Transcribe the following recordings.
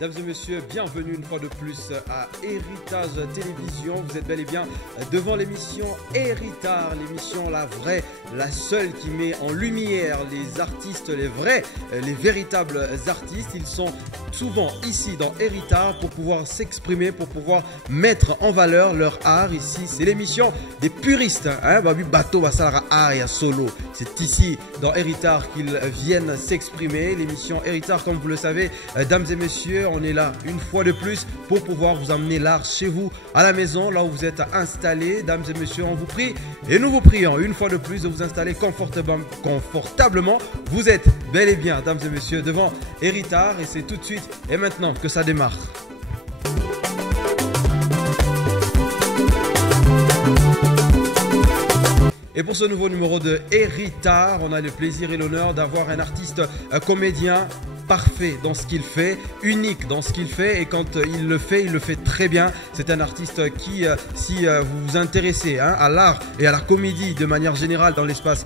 Mesdames et messieurs, bienvenue une fois de plus à Héritage Télévision. Vous êtes bel et bien devant l'émission Héritage, l'émission la vraie, la seule qui met en lumière les artistes, les vrais, les véritables artistes. Ils sont souvent ici dans Héritage pour pouvoir s'exprimer, pour pouvoir mettre en valeur leur art. Ici, c'est l'émission des puristes. Bateau Basalara Art et Solo. C'est ici dans Héritage qu'ils viennent s'exprimer. L'émission Héritage, comme vous le savez, dames et messieurs, on est là une fois de plus pour pouvoir vous emmener l'art chez vous, à la maison, là où vous êtes installés. Dames et messieurs, on vous prie et nous vous prions une fois de plus de vous installer confortablement. Vous êtes bel et bien, dames et messieurs, devant Héritage et c'est tout de suite et maintenant que ça démarre. Et pour ce nouveau numéro de Héritage, on a le plaisir et l'honneur d'avoir un artiste comédien parfait dans ce qu'il fait, unique dans ce qu'il fait, et quand il le fait très bien. C'est un artiste qui, si vous vous intéressez à l'art et à la comédie de manière générale dans l'espace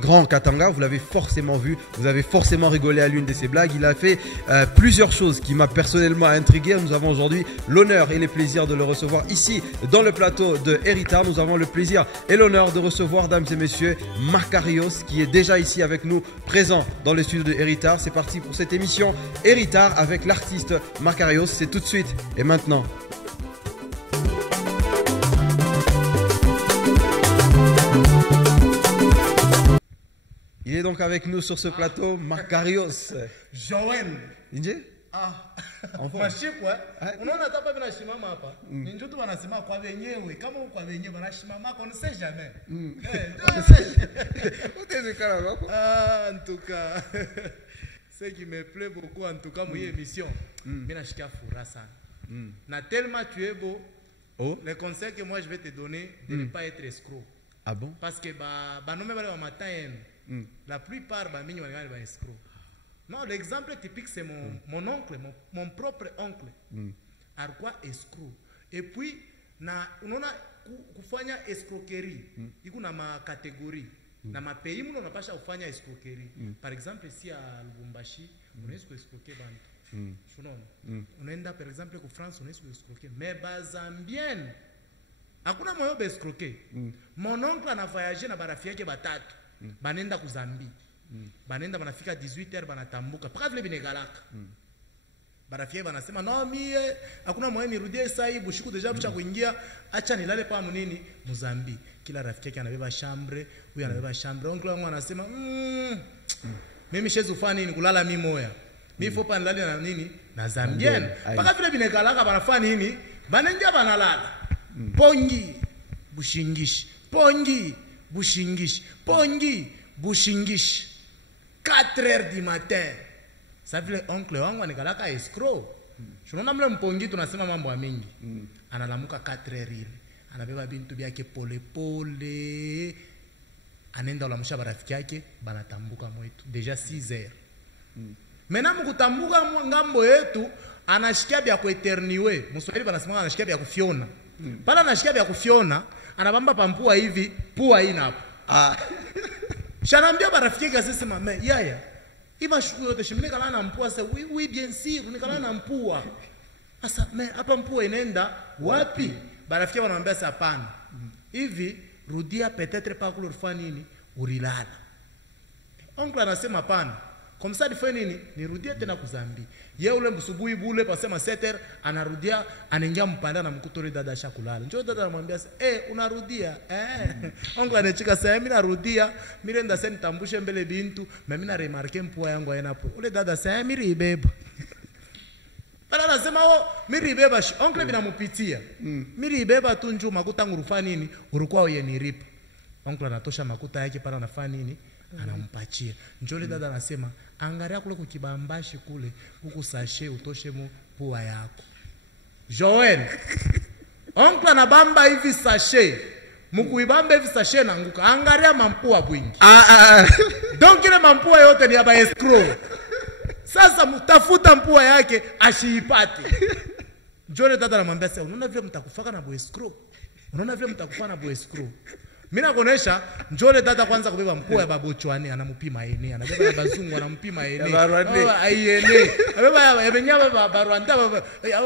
Grand Katanga, vous l'avez forcément vu, vous avez forcément rigolé à l'une de ses blagues. Il a fait plusieurs choses qui m'a personnellement intrigué. Nous avons aujourd'hui l'honneur et le plaisir de le recevoir ici dans le plateau de Héritage. Nous avons le plaisir et l'honneur de recevoir, dames et messieurs, Macarios, qui est déjà ici avec nous, présent dans le studio de Héritage. C'est parti pour cette émission Héritage avec l'artiste Macarios. C'est tout de suite et maintenant. Il est donc avec nous sur ce plateau, Macarios. Joël. Inje? Mashikwa. Unaona hapa bila shimama hapa. Ni njoto wanasema kwa wenyewe, kama kwa wenyewe wanashimama on ne sait jamais. En tout cas, ce qui me plaît beaucoup en tout cas mon émission, mais nashikia furaha sana. Na tellement tu es beau. Oh, le conseil que moi je vais te donner de ne pas être escroc. Ah bon? Parce que ba nomme bale wa matin la plupart ba mingi wale ba escroc. Non, l'exemple typique c'est mon oncle, mon propre oncle. Alikuwa escroc. Et puis na unaona kufanya escroquerie iko na ma catégorie. Na ma pays mno unapasha kufanya escroquerie. Par exemple ici à Lubumbashi, unaweza escroquer bantu. Unaona? Unaenda par exemple ku France unaweza escroquer. Mais bazambienne hakuna moyo ba escroquer. Mon oncle ana voyager na barafiki yake batatu. Banenda ku Zambie. Banenda banafika 18h banatambuka. Paka vile binegalaka. Barafiki banasema no mie hakuna moyo nirudie sasa hivi bushiku deja bucha kuingia acha nilale pa munini Mozambique. Kila rafiki yake anabeba chambre, huyu anabeba chambre. Oncle wangu anasema mimi shezu fani nini kulala mimi moya. Mimi fopa nilale na nini na Zambienne. Paka vile binegalaka banafanya nini? Banenja banalala. Pongi bushingishi. Pongi bushingishi. Pongi bushingishi. 4h du matin. Ça vile oncle wangu anikalaka escroc. Tunaona mle mpongi tunasema mambo mingi. Analamuka 4h ile. Anabeba bintu byake pole pole. Anenda ulamusha barafiki yake banatambuka mwetu. Deja 6h. Mena mkutambuka ngambo yetu anashikia bya kueterniwe. Mswahili banasema anashikia bya kufiona. Pala anashikia bya kufiona, anabamba pampua hivi, pua ina hapo. Shanambia barafiki yake asema me yaya. Iba shuku yote shimika la na mpua se oui bien sûr nikala na mpua. Asa me hapa mpua inaenda wapi? Barafiki wanamwambia hapana. Hivi rudia peut-être pas kulofanya nini? Urilala. Oncle anasema hapana. Comme ça difanye nini? Nirudie tena kuzambi. Yeye ule msubuhi bule pasema 7h anarudia anaingia mpanda na mkutori dada shakulala. Njoo dada anamwambia unarudia? Oncle anacheka sasa mimi narudia, mimi nenda sasa nitambushe mbele bintu, mimi na remarque mpua yangu hainapo. Ule dada sasa mimi ribeba. Bala anasema mimi ribeba, oncle binamupitia. Mimi ribeba tu njoo makuta ngurufanya nini? Urukwa yeye ni ripa. Oncle anatosha makuta yake pala anafanya nini? Anampachia. Njole dada anasema angalia kule kukibambashi kule huku sashe utoshe mu pua yako. Joel. Oncle anabamba hivi sashe. Mukuibamba hivi sashe na anguka. Angalia mampua bwingi. Donc ile mampua yote ni aba escrow. Sasa mtafuta mpua yake ashiipate. Njole dada anamwambia sasa unaona vile mtakufaka na bo escrow. Unaona vile mtakufana na bo escrow. Mina konesha njole dada kwanza kubeba mpua ya babochwane anamupima ene anabeba ya bazungu anampima ene ayene abeba ya benyaba barwanda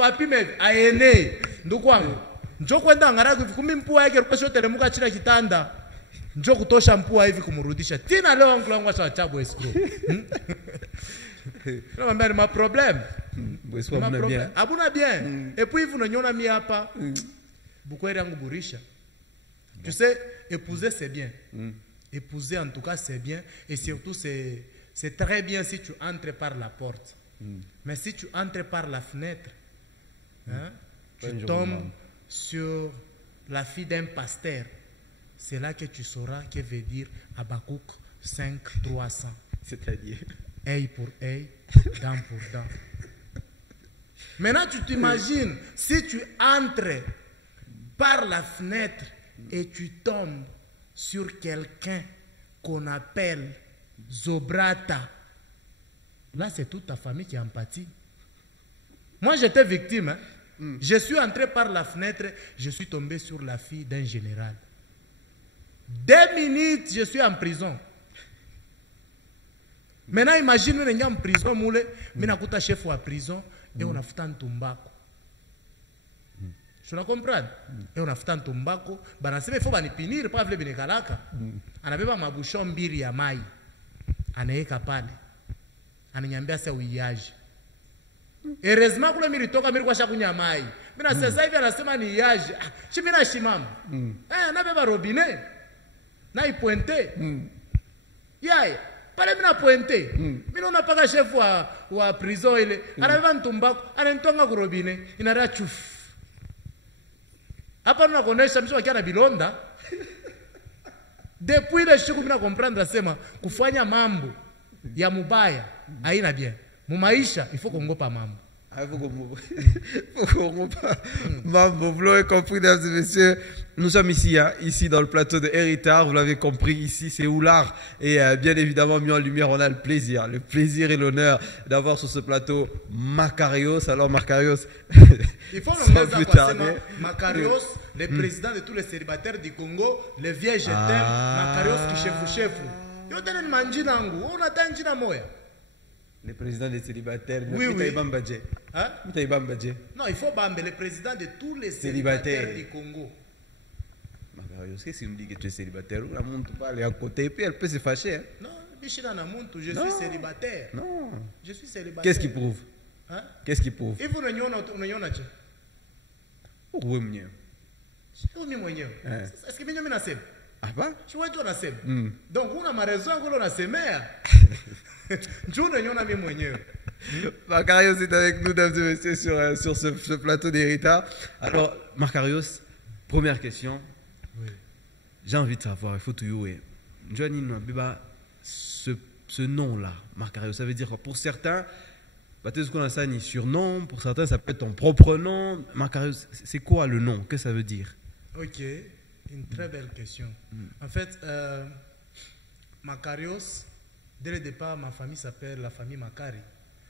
wapime ayene ndukwangu njo kwenda ngara kumi mpua yake rupesho telemuka chira kitanda njo kutosha mpua hivi kumurudisha tina leo wangu wangu wa chabu escrow non mais ma problème abuna bien et puis vous n'nyona mi hapa bukweli yangu burisha. Tu sais, épouser c'est bien. Épouser en tout cas c'est bien. Et surtout c'est très bien si tu entres par la porte. Mais si tu entres par la fenêtre, hein, tu tombes sur la fille d'un pasteur. C'est là que tu sauras que veut dire Habakkuk 5:300. C'est-à-dire œil pour œil, dent pour dent. Maintenant tu t'imagines si tu entres par la fenêtre et tu tombes sur quelqu'un qu'on appelle Zobrata. Là, c'est toute ta famille qui empathie. Moi, j'étais victime. Hein. Je suis entré par la fenêtre, je suis tombé sur la fille d'un général. 2 minutes, je suis en prison. Maintenant, imagine, on est en prison, mais on a chef en prison et on a fait un tumbako. Tu comprends? Et on a fait un tumbako. Il faut banipinir, pas vle binikalaka. Anabeba mabusho mbili ya mai. Anaeka pale. Ananiambia sasa uiaje. Heureusement kule mimi nitoka mimi kwa shakunya mai. Mimi na sasa hivi anasema ni iaje. Si mimi na shimama. Anabeba robinet. Na ipointe. Yaya. Pale mimi na pointe. Mimi naona paka chef wa prison ile. Anabeba ntumbako, ananitonga ku robinet. Inara chufu. Hapa tunakonesha mtu akiwa na bilonda. Depuis le siku mimi comprendre sema kufanya mambo ya mubaya haina bien. Mu maisha il faut kongopa mambo. Mambo, vous l'avez compris, mesdames et messieurs. Nous sommes ici dans le plateau de Héritage. Vous l'avez compris, ici c'est Oulard. Et bien évidemment, mis en lumière, on a le plaisir et l'honneur d'avoir sur ce plateau Makarios. Alors Makarios, il faut le dire, Makarios, le président de tous les célibataires du Congo, le vieux jeteur, Makarios qui chef. Yo tenen manjina ngu, on a tanjina moya. Le président des célibataires, oui, oui. Hein? Non, il faut bamber le président de tous les célibataires du Congo. Qu'est-ce que tu me dis que tu es célibataire? La montre parle à côté et puis elle peut se fâcher. Hein? Non, je suis célibataire. Non. Je suis célibataire. Qu'est-ce qui prouve? Hein? Qu'est-ce qui prouve? Et vous ne n'yona pas. Oui, mwenyewe. Umi mwenyewe. Est-ce que mwenyewe nasema? Ah bah? Je vois toi nasema. Donc on a ma raison qu'on a semé. Makarios est avec nous, mesdames et messieurs, sur ce plateau d'Héritage. Alors, Makarios, première question. Oui. J'ai envie de savoir, il faut tout jouer. Johnny Nwabeba, ce nom-là, Makarios, ça veut dire quoi? Pour certains, peut-être qu'on a ça ni surnom, pour certains, ça peut être ton propre nom. Makarios, c'est quoi le nom? Qu'est-ce que ça veut dire? Ok, une très belle question. En fait, Makarios, dès le départ, ma famille s'appelle la famille Makari.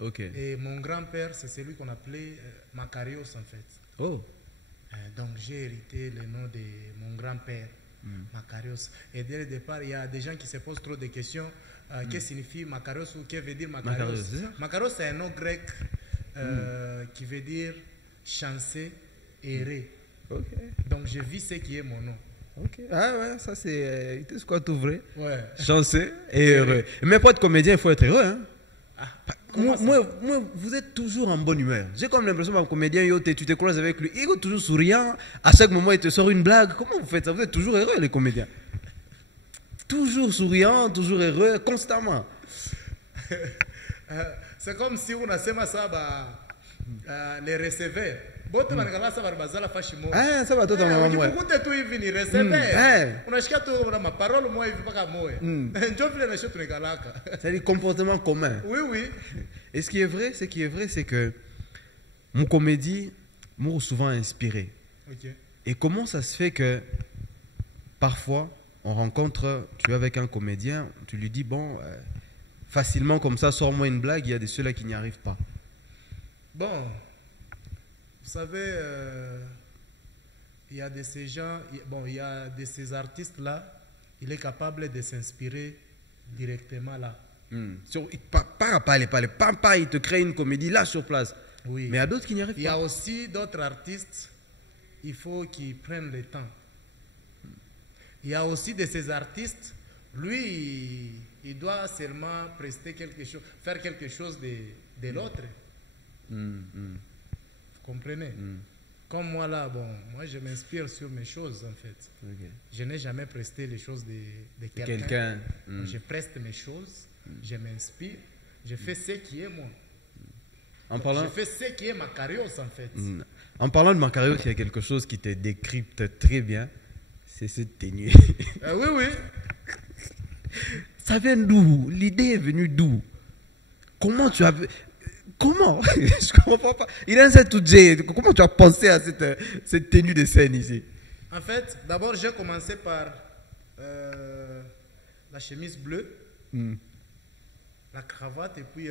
Okay. Et mon grand-père, c'est celui qu'on appelait Makarios en fait. Oh. Donc j'ai hérité le nom de mon grand-père, Makarios. Et dès le départ, il y a des gens qui se posent trop de questions. Qu'est-ce que signifie Makarios ou que veut dire Makarios? Makarios, c'est un nom grec qui veut dire chanceux, erré. Okay. Donc je vis ce qui est mon nom. Ok. Ah ouais, ça c'est quoi tout vrai? Ouais. Chanceux et heureux. Mais pour être comédien, il faut être heureux. Hein? Moi, vous êtes toujours en bonne humeur. J'ai comme l'impression qu'un comédien, tu te croises avec lui, il est toujours souriant. À chaque moment, il te sort une blague. Comment vous faites ça? Vous êtes toujours heureux, les comédiens. Toujours souriant, toujours heureux, constamment. C'est comme si on a ça, les receveurs. Ah, ça va tout en moi. C'est le comportement commun. Oui, oui. Et ce qui est vrai, c'est que mon comédie m'a souvent inspiré. Okay. Et comment ça se fait que parfois on rencontre, tu es avec un comédien, tu lui dis bon, facilement comme ça, sors-moi une blague, il y a de ceux-là qui n'y arrivent pas. Bon. Vous savez, il y a de ces gens, bon, il y a de ces artistes-là, il est capable de s'inspirer directement là. Pampa, il te crée une comédie là sur place. Oui. Mais il y a d'autres qui n'y arrivent Il y a pas. aussi d'autres artistes, il faut qu'ils prennent le temps. Il y a aussi de ces artistes, lui, il doit seulement prester quelque chose, faire quelque chose de l'autre. Vous comprenez? Comme moi là, bon, moi je m'inspire sur mes choses en fait. Okay. Je n'ai jamais presté les choses de quelqu'un. Je preste mes choses, je m'inspire, je fais ce qui est moi. Je fais ce qui est Makarios en fait. En parlant de Makarios, il y a quelque chose qui te décrypte très bien, c'est cette tenue. Oui, oui. Ça vient d'où? L'idée est venue d'où? Comment tu as... Comment? Je comprends pas. Comment tu as pensé à cette tenue de scène ici? En fait, d'abord, j'ai commencé par la chemise bleue, la cravate et puis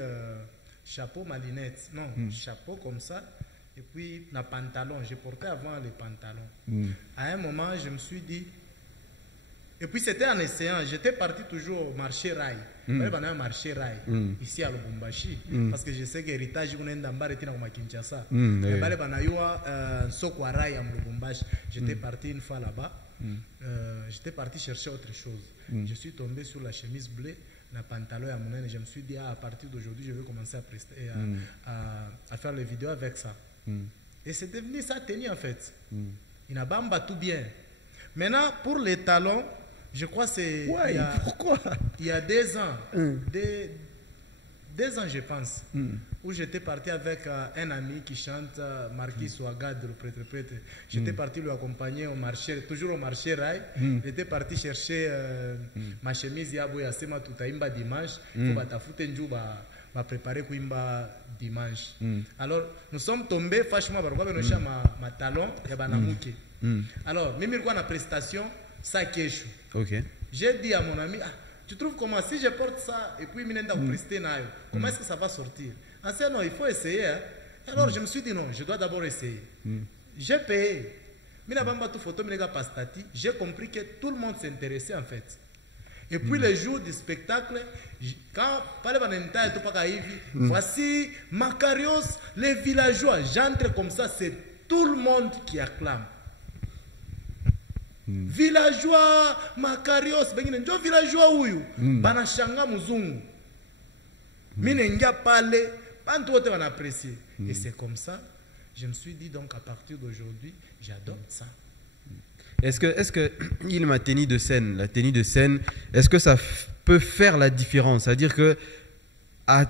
chapeau, ma lunette. Non, chapeau comme ça. Et puis, le pantalon. J'ai porté avant les pantalons. À un moment, je me suis dit... Et puis, c'était en essayant. J'étais parti toujours au marché Rail. Il y avait un marché Rail ici à Lubumbashi. Parce que je sais que l'héritage, on est dans le Kinshasa. Il y avait un Sokwa Rail à Lubumbashi. J'étais parti une fois là-bas. J'étais parti chercher autre chose. Je suis tombé sur la chemise bleue, le pantalon à mon et je me suis dit, à partir d'aujourd'hui, je vais commencer à faire les vidéos avec ça. Et c'est devenu ça tenue en fait. Il n'a pas tout bien. Maintenant, pour les talons, je crois que c'est... Ouais, pourquoi? Il y a 2 ans, 2 ans je pense, où j'étais parti avec un ami qui chante Marquis Ouagad, le prêtre. J'étais parti lui accompagner au marché, toujours au marché Rail. J'étais parti chercher ma chemise Yabo Yasema Tutaimba dimanche, pour batafute njuba m'a préparé Kuimba dimanche. Alors, nous sommes tombés, franchement, ma talon, et banamuke. Alors, même quand on a prestation, ça cache. Okay. J'ai dit à mon ami, tu trouves comment si je porte ça et puis je vais prester, comment est-ce que ça va sortir? Il dit non, il faut essayer. Hein. Alors je me suis dit non, je dois d'abord essayer. J'ai payé. J'ai compris que tout le monde s'intéressait en fait. Et puis le jour du spectacle, quand voici Makarios, les villageois, j'entre comme ça, c'est tout le monde qui acclame. Villageois Makarios, bengine njo villageois huyu, banashanga muzungu. Mine ngia pale, bantu wote apprécié. Et c'est comme ça, je me suis dit donc à partir d'aujourd'hui, j'adopte ça. Est-ce que il m'a tenue de scène, la tenue de scène, est-ce que ça peut faire la différence? C'est-à-dire que à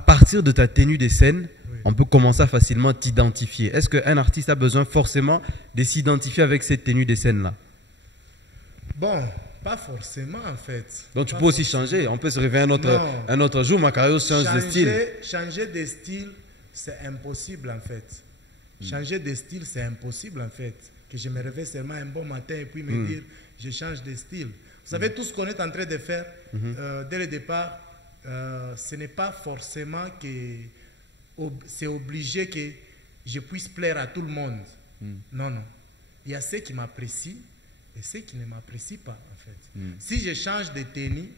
partir de ta tenue de scène, on peut commencer à facilement t'identifier. Est-ce qu'un artiste a besoin forcément de s'identifier avec cette tenue de scène-là? Bon, pas forcément en fait. Donc tu peux aussi changer. On peut se réveiller un autre jour, Makarios change de style. Changer de style, c'est impossible en fait. Changer de style, c'est impossible en fait. Que je me réveille seulement un bon matin et puis me dire, je change de style. Vous savez, tout ce qu'on est en train de faire, dès le départ, ce n'est pas forcément que c'est obligé que je puisse plaire à tout le monde. Non, non. Il y a ceux qui m'apprécient et ceux qui ne m'apprécient pas, en fait. Si je change de tenue,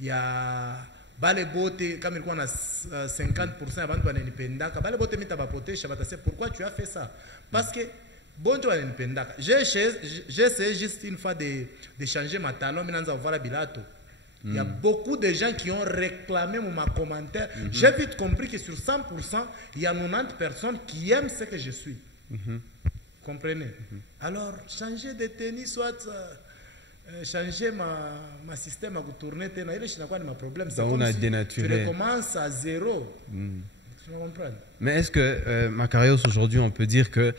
il y a... Comme il y a 50% avant de pourquoi tu as fait ça? Parce que bon, j'essaie juste une fois de changer ma talon, il y a beaucoup de gens qui ont réclamé mon commentaire. J'ai vite compris que sur 100%, il y a 90 personnes qui aiment ce que je suis. Comprenez? Alors, changer de tenue, soit changer ma système à tourner, il n'y a pas de problème. C'est comme si tu recommences à zéro. Mais est-ce que Makarios aujourd'hui, on peut dire que,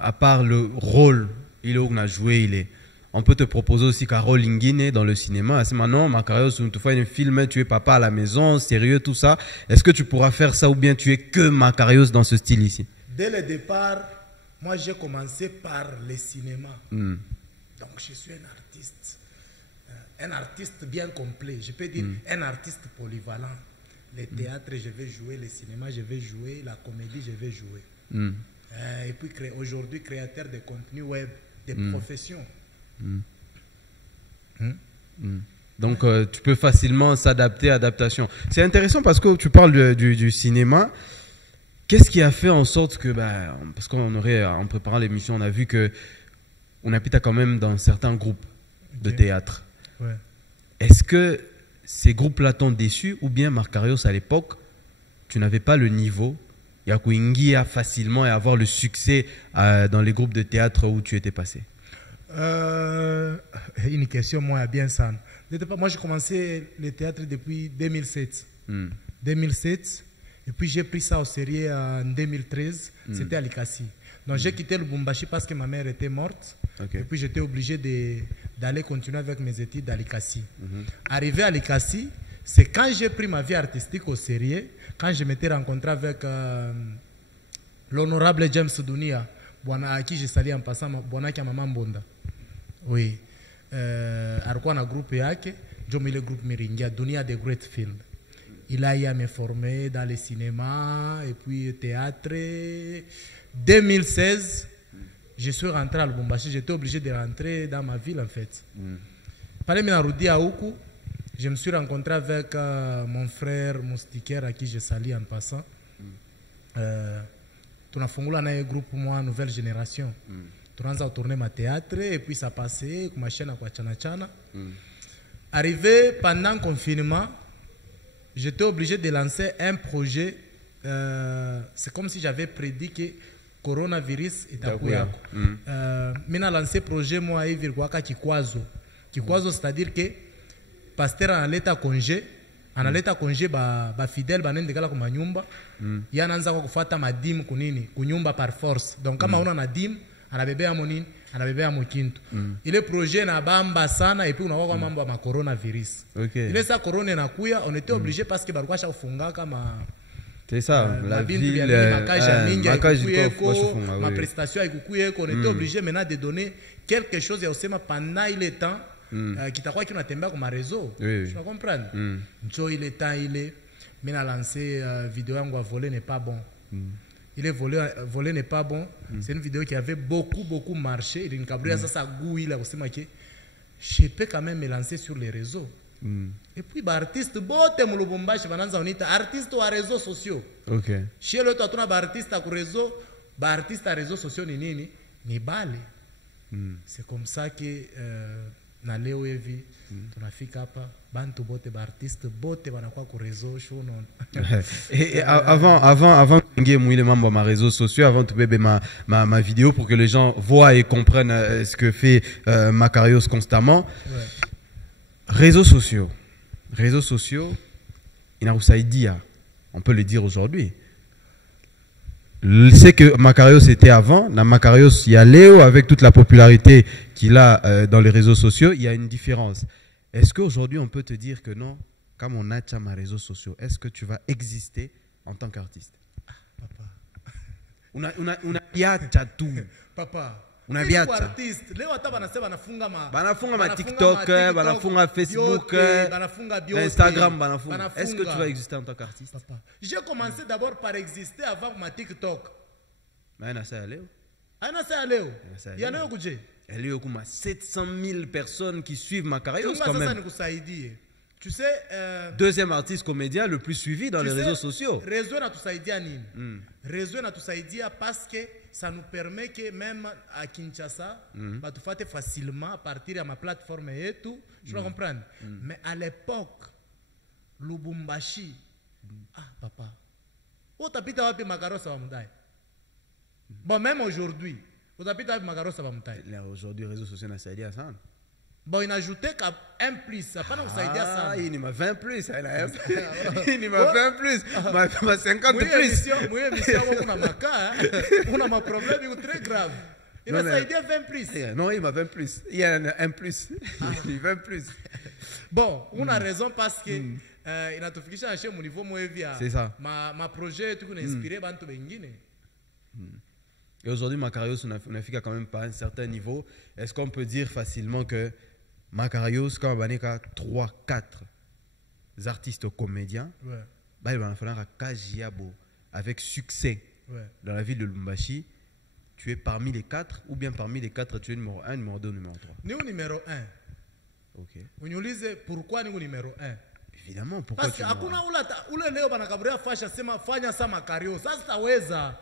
à part le rôle il a joué, on peut te proposer aussi Carole Ingine dans le cinéma. C'est maintenant, Makarios, une fois un film, tu es papa à la maison, sérieux, tout ça. Est-ce que tu pourras faire ça ou bien tu es que Makarios dans ce style ici? Dès le départ, moi j'ai commencé par le cinéma. Donc je suis un artiste bien complet. Je peux dire un artiste polyvalent. Le théâtre, je vais jouer, le cinéma, je vais jouer, la comédie, je vais jouer. Et puis aujourd'hui, créateur de contenu web, de profession. Donc, tu peux facilement s'adapter, adaptation. C'est intéressant parce que tu parles du cinéma. Qu'est-ce qui a fait en sorte que, parce en préparant l'émission, on a vu que on habite quand même dans certains groupes de théâtre. Ouais. Est-ce que ces groupes-là t'ont déçu ou bien Macarios à l'époque, tu n'avais pas le niveau ya kuingia facilement et avoir le succès dans les groupes de théâtre où tu étais passé? Une question moi bien ça. Moi j'ai commencé le théâtre depuis 2007. 2007 et puis j'ai pris ça au sérieux en 2013. C'était à Likasi. Donc j'ai quitté le Lubumbashi parce que ma mère était morte. Okay. Et puis j'étais obligé d'aller continuer avec mes études à Likasi. Arrivé à Likasi, c'est quand j'ai pris ma vie artistique au sérieux, quand je m'étais rencontré avec l'honorable James Dunia, à qui je salue en passant, Bwana qui a maman Bonda. Oui. Alikuwa na groupe yake, Jomile groupe Miringia, Dunia de Great Field. Il a eu à me former dans le cinéma et puis théâtre. 2016, je suis rentré à Lubumbashi. J'étais obligé de rentrer dans ma ville en fait. Par exemple, à Oukou, je me suis rencontré avec mon frère moustiquaire à qui je salue en passant. Tunafungula na groupe moi nouvelle génération. Tunaanza tourner ma théâtre et puis ça passait comme chaîne à Chana Chana. Arrivé pendant le confinement, j'étais obligé de lancer un projet. C'est comme si j'avais prédit que coronavirus est à Kuyako. Mina lancé projet moi hivi kwa Kikwazo. Kikwazo c'est-à-dire que pasteur analeta congé, analeta congé ba fidèle banende kala kwa nyumba. Yanaanza kwa kufuata madim kunini, kunyumba par force. Donc kama una na dim, anabebea monini, anabebea mokintu. Ile projet na bamba sana et puis unakuwa kwa mambo ya coronavirus. Okay. Ile sa corona inakuya, on était obligé parce que balikuwa shafunga kama c'est ça, la ville, ma prestation on était obligé maintenant de donner quelque chose et aussi pendant il temps qui t'a quoi qui n'atteint comme réseau. Je comprends. Ncho il est temps il est maintenant lancé vidéo en voler n'est pas bon. Il est volé n'est pas bon. C'est une vidéo qui avait beaucoup marché. Il y a une cabria ça goût il a aussi marqué. Je peux quand même me lancer sur les réseaux. Et puis ba artiste bote mu Lubumbashi bananza unita artiste wa réseaux sociaux. OK. Chez le toi tuna ba artiste ku réseau, ba artiste à réseaux sociaux ni nini? Ni bale. C'est comme ça que na leo hivi tunafika hapa bantu bote ba artiste bote banakuwa ku réseau show non. Et avant ngie mouile mambo ma réseaux sociaux avant de bébé ma vidéo pour que les gens voient et comprennent ce que fait Macarios constamment. Ouais. Réseaux sociaux, Inarusaïdia, on peut le dire aujourd'hui. C'est que Macarios était avant, na Macarios il y a Léo avec toute la popularité qu'il a dans les réseaux sociaux, il y a une différence. Est-ce qu'aujourd'hui on peut te dire que non, comme on a mes réseaux sociaux, est-ce que tu vas exister en tant qu'artiste? Papa. On a bien tout. Papa. Una biata artiste leo hata banasema banafunga ma TikTok, banafunga Facebook, banafunga Instagram, banafunga. Est-ce que tu vas exister en tant qu'artiste? Papa, j'ai commencé d'abord par exister avant ma TikTok. Mais ana ça leo. Ana ça leo. Ya leo kuje. Leo kuma 700 000 personnes qui suivent Macarios quand même. Ça nikusaidie. Tu sais deuxième artiste comédien le plus suivi dans les réseaux sociaux. Réseau na tusaidia nini? Réseau na tusaidia parce que ça nous permet que même à Kinshasa, tu fais facilement à partir de ma plateforme et tout, je peux comprendre. Mais à l'époque, Lubumbashi, papa, où t'habites à Macarios ça va monter. Bon, même aujourd'hui, où t'habites à Macarios ça va monter. Aujourd'hui, les réseaux sociaux, ça aide à ça. Bon, il a ajouté un plus, ça pas nous aider à ça. Il m'a 20 plus, il m'a 20 plus, m'a 50 plus. Moi, on a ma cas, on a ma problème, il est très grave. Il m'a aidé à 20 plus. Non, il m'a 20 plus. Il y a un plus. Il 20 plus. Bon, on a raison parce que il a tout fait chez mon niveau, moi, via. C'est ça. Ma projet, tout qu'on a inspiré, bantu bengine. Et aujourd'hui, Macarios, on a fait quand même pas un certain niveau. Est-ce qu'on peut dire facilement que Macarios, quand on a 3-4 artistes comédiens, il va falloir Kajiabo avec succès dans la ville de Lubumbashi, tu es parmi les 4 ou bien parmi les 4 tu es numéro 1, numéro 2, numéro 3? Ni numéro 1. Ok. Uniulize pourquoi ni numéro 1? Évidemment, pourquoi parce tu es numéro 1? Parce que ule leo banakaburia fasha sema fanya sa Makarios. Sasa sitaweza.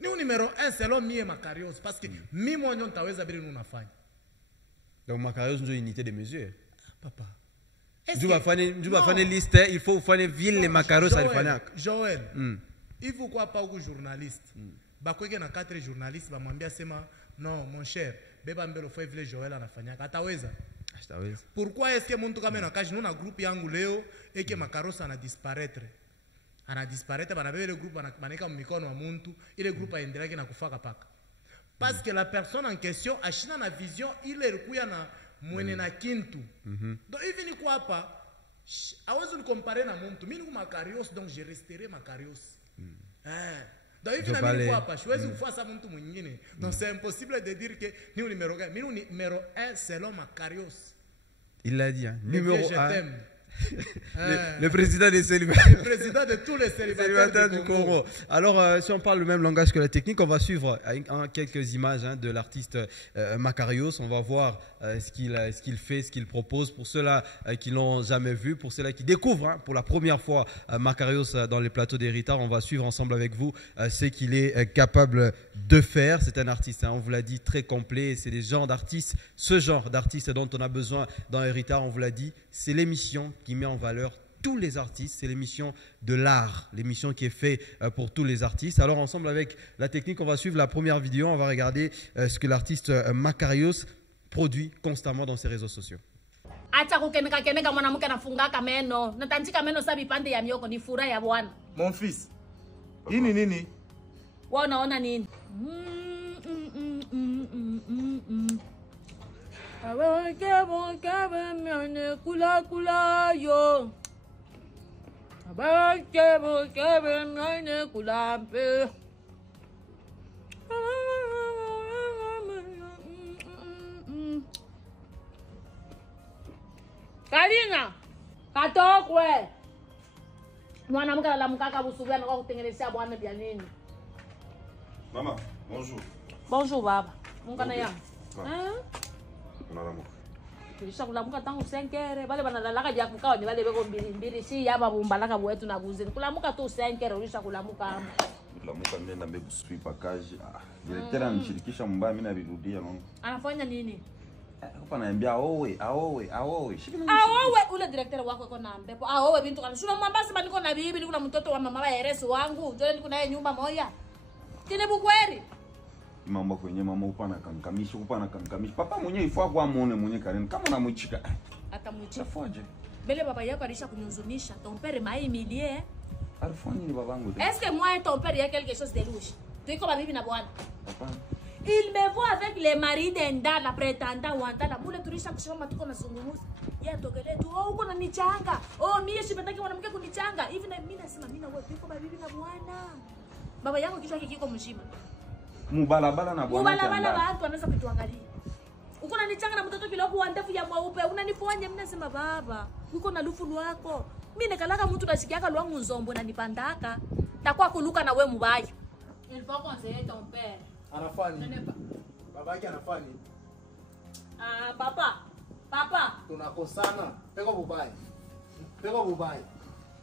Ni numéro 1 selon mie Makarios parce que mimi mwenyewe nitaweza bila unafanya. Donc Makarios ndio unité de mesure. Papa. Tu vas faire une liste, il faut faire une ville les Makarios alifanyaka. Joël. Il faut quoi pas au journaliste. Bakweke na 4 journalistes bamwambia sema non mon cher, beba mbele fo vile Joël anafanyaka. Ataweza? Ataweza. Pourquoi est-ce que muntu kama na kaji nuna groupe yangu leo eke Makaros ana disparaître? Ana disparaître bana bebe le groupe baneka mikono wa muntu, ile groupe aendelea na kufaka paka. Parce que la personne en question ashina na vision ile ilikuwa na mwene na kintu. Donc hivi ni kwa hapa awezi ni comparer na muntu. Mimi ni Makarios donc je resterai Makarios. Donc hivi na mimi kwa hapa siwezi kufuata mtu mwingine. Donc c'est impossible de dire que ni numéro 1. Mimi ni numéro 1 selon Makarios. Il l'a dit, hein. Numéro 1. Le président des célibataires. Le président de tous les célibataires du Congo. Alors, si on parle le même langage que la technique, on va suivre quelques images de l'artiste Makarios. On va voir ce qu'il fait, ce qu'il propose. Pour ceux-là qui ne l'ont jamais vu, pour ceux-là qui découvrent pour la première fois Makarios dans les plateaux d'Héritage, on va suivre ensemble avec vous ce qu'il est capable de faire. C'est un artiste, on vous l'a dit, très complet. C'est des genres d'artistes, ce genre d'artistes dont on a besoin dans Héritage, on vous l'a dit. C'est l'émission qui met en valeur tous les artistes, c'est l'émission de l'art, l'émission qui est faite pour tous les artistes. Alors ensemble avec la technique, on va suivre la première vidéo, on va regarder ce que l'artiste Makarios produit constamment dans ses réseaux sociaux. Mon fils, ini nini? Unaona nini? Kula kula yo. Kula mpe. Karina, katokwe. Mwanamke alalamka busubia na kutengenezea bwana bia nini? Maman, bonjour. Bonjour baba. Mungana yangu. Unalamuka. Tulisha kulamuka tangu 5h. Bale banalala ja kukawa ni bale beko mbili si yaba bumbalaka bwetu na kuzini. Kulamuka tu 5h ulisha kulamuka ama. Kulamuka nenda mbe kuswipa kaji. Directeur anishirikisha mbaya mimi nabirudia mama. Anafanya nini? Hapa naambia aowe. Aowe ule directeur wako yuko na mbepo. Aowe bintu kana shule mwambasi bani niko na bibi niko na mtoto wa mama wa Eresu wangu. Jole niko naye nyumba moja. Kile bukweri. Mambo kwenye mama upana kamkamishi. Papa mwenyewe ifaa kwa muone mwenyewe Karen kama unamwichika. Atamwichika. Foje. Bele baba yako alisha kunyozunisha. Ton père m'a humilié. Alifanya ni babangu. Est-ce que moi et ton père il y a quelque chose de louche? Tu es comme bibi na bwana. Papa. Il me voit avec les maris d'Enda, la prétendante wanta la bule tulisha kushima tuko na zungumuzi. Yeye atokele tu, oh uko na nichanga. Oh mimi sipataki mwanamke kunichanga. Hivi na mimi nasema mimi na wewe tuko bibi na bwana. Baba yangu kichwa kiko mzima. Mubalabala na bwana. Mubalabala watu wanaweza kutuangalia. Uko na nichanga na mtoto kile kwa ndefu ya mweupe. Unanifanya mimi nasema baba, uko na lufu lwako. Mimi nikalaka mtu nasikiaka lwangu nzombo na nipandaka. Takuwa kuluka na wewe mubayo. Il faut conseiller ton père. Anafanya. Baba yake anafanya. Papa. Tunakosana. Peko bubaya.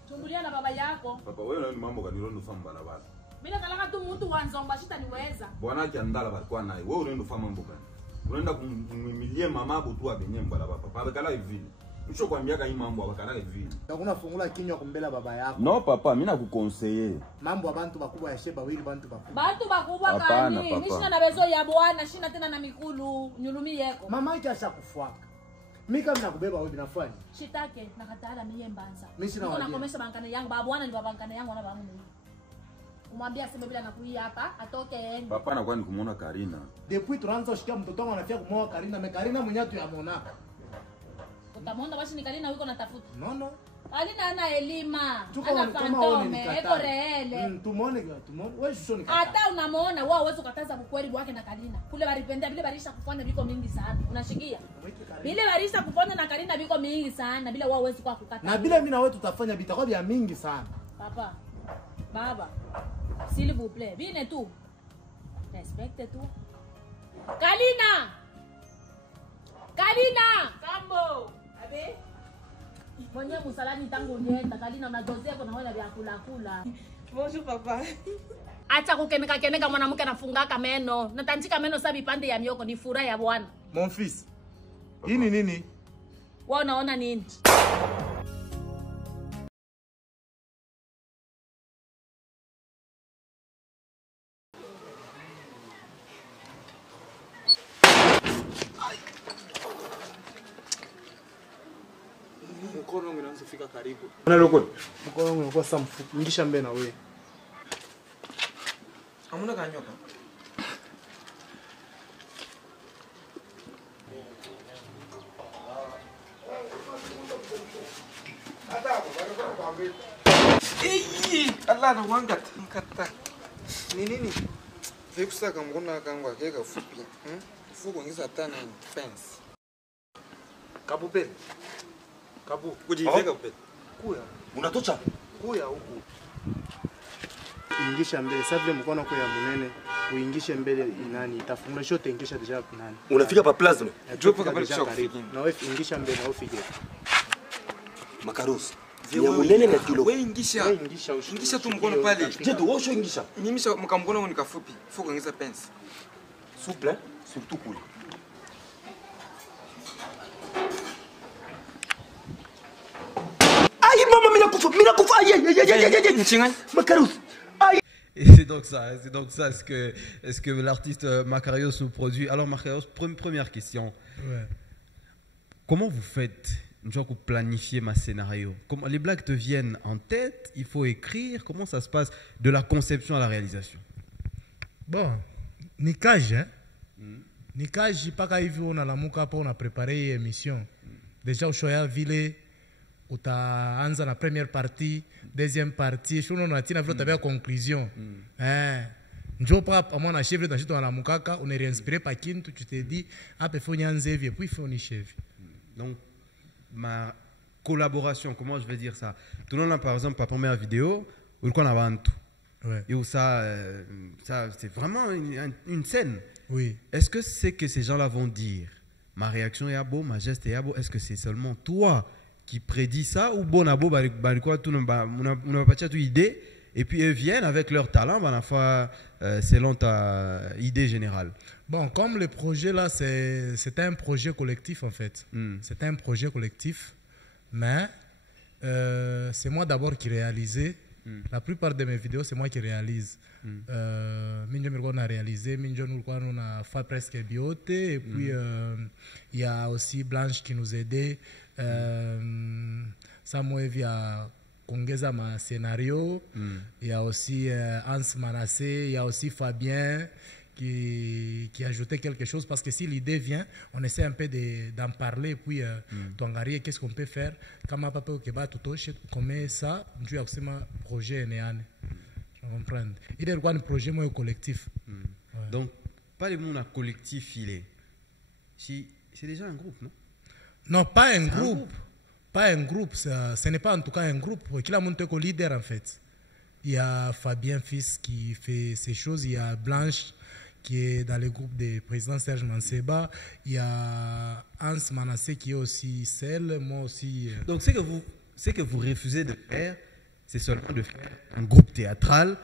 Chungulia na baba yako. Papa wewe ni mambo kanirondo famu balabala. Mimi nakalaka tu mtu wa nzomba shita niweza. Bwana yake andala balikuwa naye. Wewe unaenda famu mambo gani? Unaenda kumimilie mamako tu abenye mbalaba. Papa bekala hivi. Msho kwambiaka hii mambo abakala hivi. Hakuna fungula kinywa kumbela baba yako. No papa, mimi nakukonseiller. Mambo abantu bakubwa ya sheba wili bantu bakubwa. Bantu bakubwa kani? Mimi sina na bezo ya bwana, sina tena na mikulu, nyulumi yako. Mama yake ashakufuaka. Mimi kama nakubeba wewe binafanya. Shitake nakatala mimi mbanza. Mimi sina wajia. Nakomesha bankane yangu, baba bwana ni babankane yangu na bangu mimi. Umwambia sema bila nakuia hapa, atoke yeye. Papa anakuwa ni kumuona Karina. Depuis tunaanza kushikia mtoto wangu anafia kumoa Karina, me Karina mwenyewe tu yamona. Utamwona basi ni Karina yuko natafuta. No. Karina ana elima. Ana fantome, eko reele. Tumuone. Wewe shoni kata. Hata unamuona wao uwezo kataza bukweli wake na Karina. Kule baripenda vile barisha kufanya biko mingi sana. Unashikia? Vile barisha kufanya na Karina biko mingi sana bila wao uwezo kwa kukata. Na bila mimi na wewe tutafanya bitakuwa vya mingi sana. Papa. Baba. S'il vous plaît, viens tout. Respecte-toi. Kalina! Kalina! Kambo! Abe? Mwenye musalani tangu nienda. Kalina na doze kuna wala vya kula. Bonjour papa. Acha kukeneka mwanamke anafungaka meno. Natanjika meno sabi pande ya mioko ni furaha ya bwana. Mon fils. Hii ni nini? Wewe unaona nini? Mkono wangu unaanza kufika karibu. Unalokota? Mkono wangu unakuwa sasa mfupi. Ingisha mbele na wewe. Hamuna kanyoka. Allah na wangat nkata. Ni nini? Vikusaka mkono kangu akeka fupi. Fuko ngisa tana fence. Kabupele. Kabu. Kujiveka upete. Kuya. Unatocha? Kuya huku. Ingisha mbele. Sasa vile mkono kwa ya munene. Uingishe mbele inani. Itafungula shote ingisha deja nani. Unafika pa plasma. Jopo kapale chako. Na wewe ingisha mbele na ufike. Makarusi. Ya munene na kilo. Wewe ingisha. Ingisha tu mkono pale. Jeto wosho ingisha. Nimisha mkamkono ni kafupi. Fuko ngisa pence. Souple, surtout cool. Aïe maman, mina kufa, aïe. Nchinga. Makarusi. Et c'est donc ça ce que l'artiste Macarios nous produit. Alors Macarios, première question. Ouais. Comment vous faites pour planifier ma scénario? Comment, les blagues te viennent en tête, il faut écrire, comment ça se passe de la conception à la réalisation? Bon, ni kaji, hein? Ni kaji paka hivi unalamuka hapa una prepare hii émission. Déjà ushoya vile utaanza na première partie, deuxième partie, shuno unatina vile utabia conclusion. Njo pa amona na chef tunashito unalamuka una réinspirer pa kintu tu te dis hapa il faut nyanze hivi puis il faut ni chef. Donc ma collaboration, comment je vais dire ça? Tout le monde par exemple la première vidéo, où on a tout. Ouais. Et où ça c'est vraiment une scène. Oui. Est-ce que c'est que ces gens-là vont dire ma réaction est beau, ma geste est beau? Est-ce que c'est seulement toi qui prédis ça ou bon abo quoi tout on a pas toute idée et puis ils viennent avec leur talent selon ta idée générale? Bon, comme le projet là c'est un projet collectif en fait. C'est un projet collectif mais c'est moi d'abord qui réalisais. La plupart de mes vidéos, c'est moi qui réalise. Minjo Mirko a réalisé, Minjo Nurkwan on a fait presque bioté, et puis il y a aussi Blanche qui nous aidait. Samuel via Kongeza ma scénario. Il y a aussi Hans Manassé, il y a aussi Fabien qui ajoutait quelque chose parce que si l'idée vient, on essaie un peu d'en parler puis t'engager qu'est-ce qu'on peut faire comme papa au Québec tout comme ça tu as aussi un projet néane je comprends il est un projet moi collectif donc pas les monde collectif il est si c'est déjà un groupe non pas un groupe pas un groupe ce n'est pas en tout cas un groupe qui a monté comme leader en fait il y a Fabien Fils qui fait ces choses il y a Blanche qui est dans le groupe des présidents Serge Manseba. Il y a Hans Manassé qui est aussi seul, moi aussi. Donc ce que vous refusez de faire, c'est seulement de faire un groupe théâtral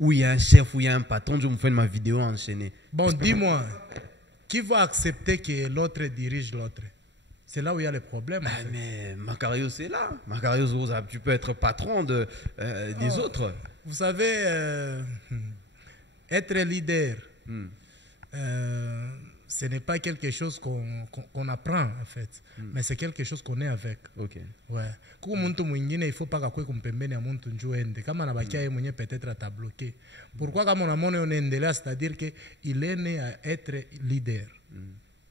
où il y a un chef, où il y a un patron, je vous fais ma vidéo enchaînée. Bon, dis-moi, qui va accepter que l'autre dirige l'autre? C'est là où il y a le problème. En fait. Mais Macarios c'est là. Macarios, tu peux être patron des autres. Vous savez, être leader, ce n'est pas quelque chose qu'on apprend en fait, mais c'est quelque chose qu'on est avec. Ok. Ouais. Kuko muntu mwingine il faut pas kakwe kumpembeni ya muntu njoo ende kama anabakia yeye mwenyewe peut-être atabloquer. Pourquoi comme on a mon unaendelea c'est-à-dire que il est né à être leader.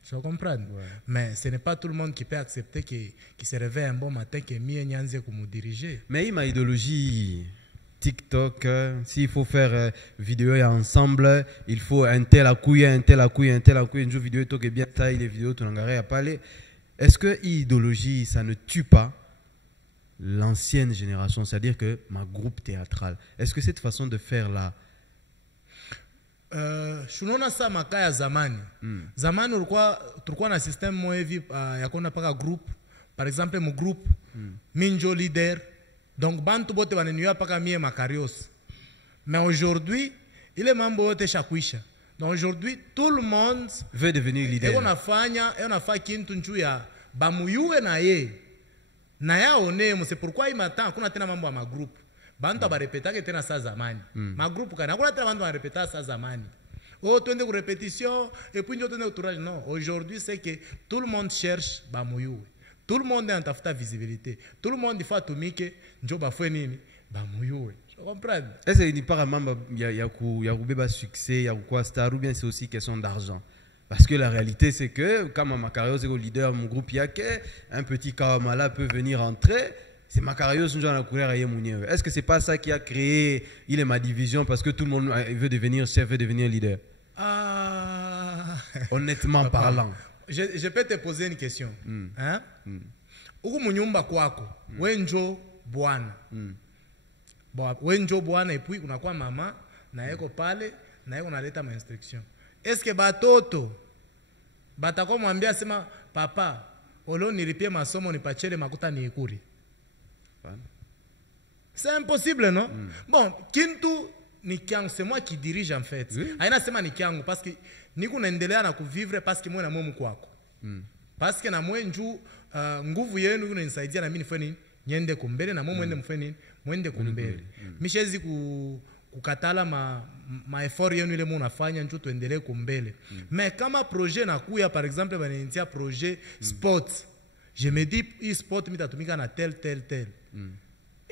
Tu comprends? Ouais. Mais ce n'est pas tout le monde qui peut accepter qui se réveille un bon matin que mie nyanze kumu diriger. Mais il ma idéologie TikTok, s'il faut faire vidéo ensemble, il faut un tel à couille, un tel à couille, un tel à couille, une vidéo qui est bien taille, les vidéos tu n'as à parler. Est-ce que l'idéologie, ça ne tue pas l'ancienne génération, c'est-à-dire que ma groupe théâtral? Est-ce que cette façon de faire là, Shunona sa makaya zamani. Zamani tulikuwa na system mo hivi ya kona paka group. Par exemple mon groupe minjo leader. Donc bantu bote banenua paka mie makarios. Mais aujourd'hui, il est mambo yote shakuisha. Donc aujourd'hui, tout le monde veut devenir leader. Et on a fait kintu njuu ya bamuyue na ye. Na ya one, c'est pourquoi il m'attend kuna tena mambo ya ma group. Bantu abarepetake tena sa zamani. Ma group kana kuna tena bantu abarepeta sa zamani. Oh, twende ku répétition et puis ndio twende ku tournage. Non, aujourd'hui c'est que tout le monde cherche bamuyue. Tout le monde est en tafuta visibilité. Tout le monde il faut atumike njo bafwe nini bamuyue. Tu comprends? Est-ce qu'il n'y a pas un succès, il y a quoi star ou bien c'est aussi question d'argent? Parce que la réalité c'est que quand Macarios est le leader mon groupe Yake, un petit Kawamala peut venir entrer, c'est Macarios nous dans la couleur. Est-ce que c'est pas ça qui a créé il est ma division parce que tout le monde veut devenir chef, veut devenir leader? Honnêtement parlant. Je peux te poser une question. Hein? Uku munyumba kwako, wenjo bwana. Wenjo bwana et puis unakuwa mama na yeko pale na yeko naleta ma instruction. Est-ce que batoto batako mwambia sema papa olo nilipie masomo nipachele makuta niikuri? C'est impossible, non? Bon, kintu ni kiangu, c'est moi qui dirige en fait. Aina sema ni kiangu parce que niku naendelea na kuvivre parce que mwe na mwe mkwako. Parce que na mwe nju nguvu yenu unanisaidia na mimi nifanye nini? Nyende kumbele na mwe mwende mfanye nini? Mwende kumbele. Mishezi kukatala ma effort yenu ile munafanya nju tuendelee kumbele. Mais kama projet nakuya par exemple bananitia projet sport. Je me dis e-sport mitatumika na tel.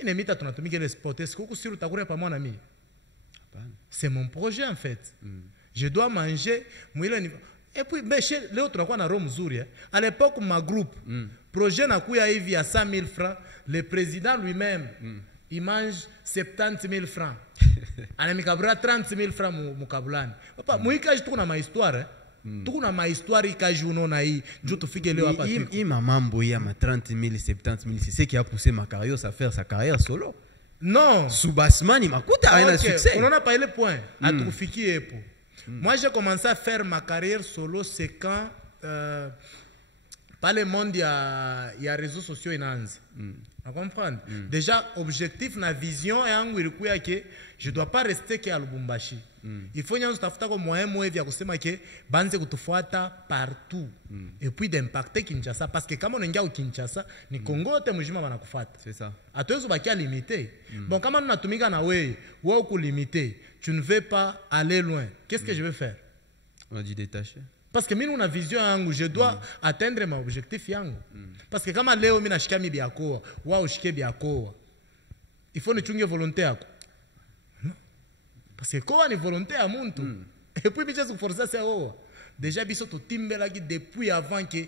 Ine mita tunatumika ile sport. Est-ce que kusiru takure pa moi na mimi? C'est mon projet en fait. Je dois manger mwile ni. Et puis leo tunakuwa na roho mzuri. À l'époque ma groupe projet nakuya hivi ya 100 000 francs, le président lui-même il mange 70 000 francs. Anamikabura 30 000 francs mukabulani. Papa muikaji tuko na ma histoire. Tuko na ma histoire ikaji unaona hii ndio tufike leo hapa tu. Il m'a mamboyé à ma 30 000 70 000, c'est ce qui a poussé Macarios à faire sa carrière solo. Non. Soubasman il m'a coûté rien succès. On en a pas le point à tufikie epo. Moi j'ai commencé à faire ma carrière solo c'est quand pas le monde il y a réseaux sociaux inaanza. Tu comprends? Déjà objectif na vision yangu ilikuwa que je dois pas rester que à Lubumbashi. Il faut nyanzo tafuta kwa moyen mwe vya kusema que banze kutufuata partout. Et puis d'impacter Kinshasa parce que kama unaingia au Kinshasa ni Congo yote mjima banakufuata. C'est ça. Hatuwezi bakia limité. Bon kama tunatumika na wewe uko limité, tu ne veux pas aller loin. Qu'est-ce que je vais faire? On a dit détacher. Parce que mimi una vision yangu, je dois atteindre mon objectif yangu. Parce que kama leo mimi nashika mi biakoa, wao ushike biakoa. Il faut nichunge volonté yako. Parce que quoi ni volonté à muntu. Et puis bicha forcer ça oa. Déjà biso to timbela ki depuis avant que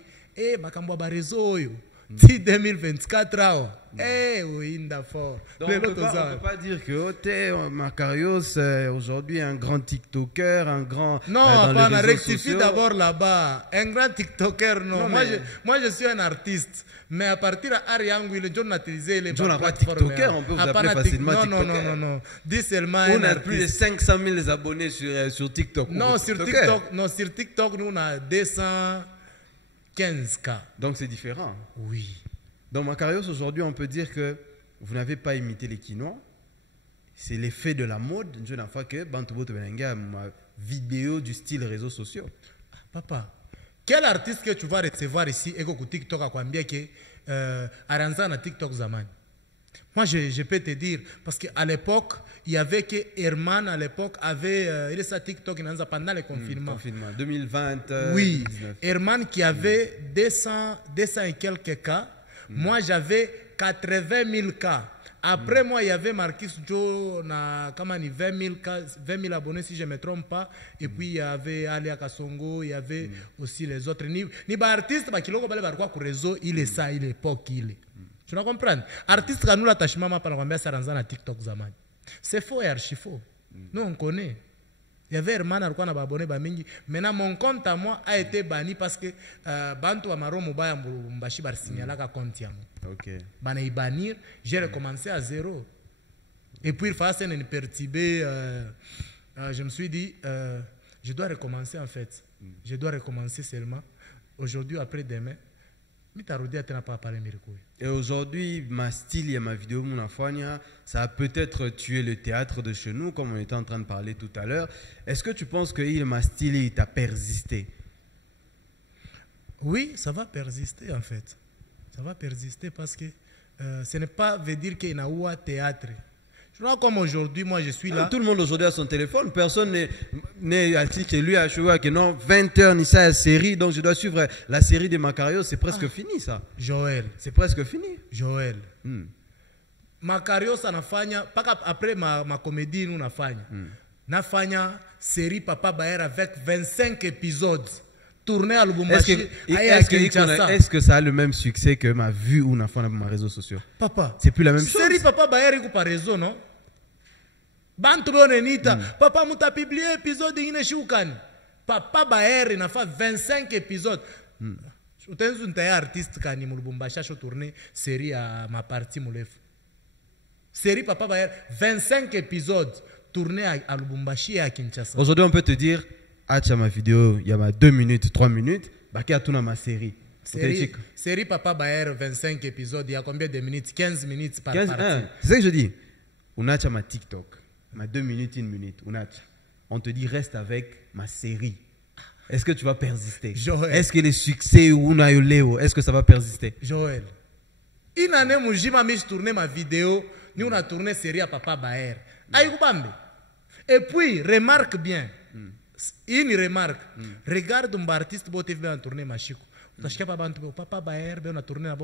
makambo ba réseau yo. Si 2024 awa. Inda fort. Donc on peut pas dire que Macarios aujourd'hui un grand TikToker, un grand non, pas on rectifie d'abord là-bas. Un grand TikToker non. Moi je suis un artiste. Mais à partir de Ariangu, il est déjà utilisé les plateformes. TikToker, on peut vous appeler facilement TikToker. Non. Dis seulement on a plus de 500 000 abonnés sur TikTok. Non, sur TikTok, nous on a 215K. Donc c'est différent. Oui. Dans Macarios aujourd'hui, on peut dire que vous n'avez pas imité les Quinois. C'est l'effet de la mode. Je n'ai pas que Bantuboto Benenga, ma vidéo du style réseaux sociaux. Papa. Quel artiste que tu vas recevoir ici et que TikTok a combien que Aranza na TikTok zaman? Moi je peux te dire parce qu'à l'époque il y avait que Herman à l'époque avait il est sa TikTok pendant le confinement. 2020. Oui. 2019. Herman qui avait 200 et quelques cas. Moi j'avais 80 000 cas. Après moi, il y avait Marquis Joe, comment 20 000 abonnés si je ne me trompe pas. Et puis il y avait Alia Kasongo, il y avait aussi les autres. Ni artistes qui ont fait réseau, il est ça, il est époque, il est. Tu vas comprendre? Artiste qui nous l'attachement par exemple ça dans TikTok zaman. C'est faux et archi faux. Nous on connaît. Il y avait Herman alikuwa na abonnés ba mingi. Maintenant mon compte à moi a été banni parce que bantu wa maro mubaya mbashi bar signalaka compte yangu. OK. Bana bannir, j'ai recommencé à zéro. Et puis il fallait me perturber je me suis dit, je dois recommencer en fait. Je dois recommencer seulement. Aujourd'hui, après-demain, et aujourd'hui, ma style et ma vidéo, ça a peut-être tué le théâtre de chez nous, comme on était en train de parler tout à l'heure. Est-ce que tu penses que ma style, il t'a persisté? Oui, ça va persister en fait. Ça va persister parce que ce n'est pas veut dire qu'il y a un théâtre. Je vois comme aujourd'hui, moi je suis là. Tout le monde aujourd'hui a son téléphone. Personne n'est assis chez lui à jouer que non, 20h, ni ça, série. Donc je dois suivre la série de Macario. C'est presque fini ça. Joël. C'est presque fini. Joël. Macario, ça nafanya. Après ma comédie, nous nafanya. Nafanya série Papa Baer avec 25 épisodes. Tourné à Lubumbashi. Est-ce que ça a le même succès que ma vue ou ma fois dans mes réseaux sociaux? Papa. C'est plus la même chose. Série Papa Baer est par réseau, non? Bantu bonenita. Papa muta publié épisode ine shukani. Papa Baer n'a fait 25 épisodes. Je suis un artiste qui a Lubumbashi a tourné série à ma partie Moulef. Série Papa Baer 25 épisodes tourné à Lubumbashi et à Kinshasa. Aujourd'hui, on peut te dire ma vidéo, il y a 2 minutes, 3 minutes, il y a tout dans ma série. Série Papa Baer, 25 épisodes, il y a combien de minutes? 15 minutes par partie. C'est ce que je dis. On a ma TikTok, ma 2 minutes, 1 minute. On te dit, reste avec ma série. Est-ce que tu vas persister? Est-ce que les succès ou Léo, est-ce que ça va persister? Joël, une année, j'ai tourné ma vidéo, nous on a tourné série à Papa Baer. Et puis, remarque bien. Une remarque, regarde un artiste qui a tourné Machiko. Papa Baer, on a tourné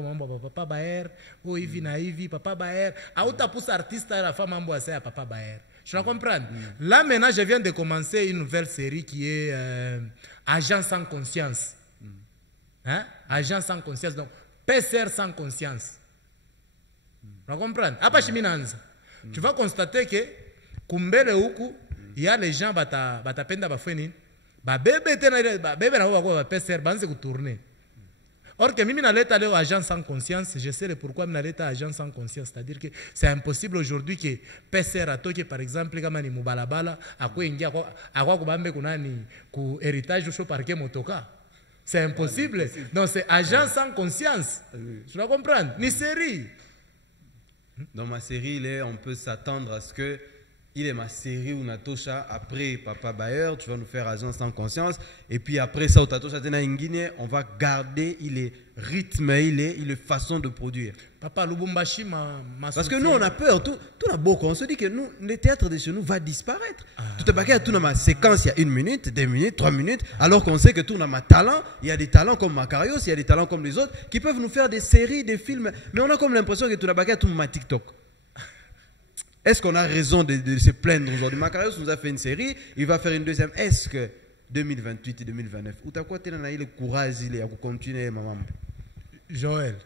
Papa Baer, oh Ivi na Ivi, Papa Baer. Aouta pousse artiste à la femme à Papa Baer. Je comprends. Là maintenant, je viens de commencer une nouvelle série qui est Agent sans conscience. Hein? Agent sans conscience, donc PCR sans conscience. Tu comprends? Tu vas constater que Kumbele Uku, il y a les gens qui penda bafeni ba bébé na ba PCR banze ku tourner. Or que mimi naleta leo agent sans conscience, je sais le pourquoi mimi naleta agent sans conscience, c'est-à-dire que c'est impossible aujourd'hui que PCR atoke par exemple kama ni mubalabala akoingia akwa kubambe kunani ku héritage au parquet motoka. C'est impossible. Donc c'est agent sans conscience. Tu vas comprendre? Ni série. Dans ma série, on peut s'attendre à ce que il est ma série ou Natosha après Papa Bayer, tu vas nous faire agent sans conscience. Et puis après ça, Natosha Tena Ingine, on va garder les rythmes, il est façon de produire. Papa Lubumbashi parce que nous, on a peur, tout a beaucoup. On se dit que nous, le théâtre de chez nous va disparaître. Tout est baqué à tout dans ma séquence, il y a 1 minute, 2 minutes, 3 minutes, alors qu'on sait que tout dans ma talent, il y a des talents comme Macarios, il y a des talents comme les autres qui peuvent nous faire des séries, des films. Mais on a comme l'impression que tout est baqué à tout ma TikTok. Est-ce qu'on a raison de se plaindre aujourd'hui? Macarios nous a fait une série, il va faire une deuxième. Est-ce que 2028 et 2029, où tu as quoi le courage de continuer, maman? Joël,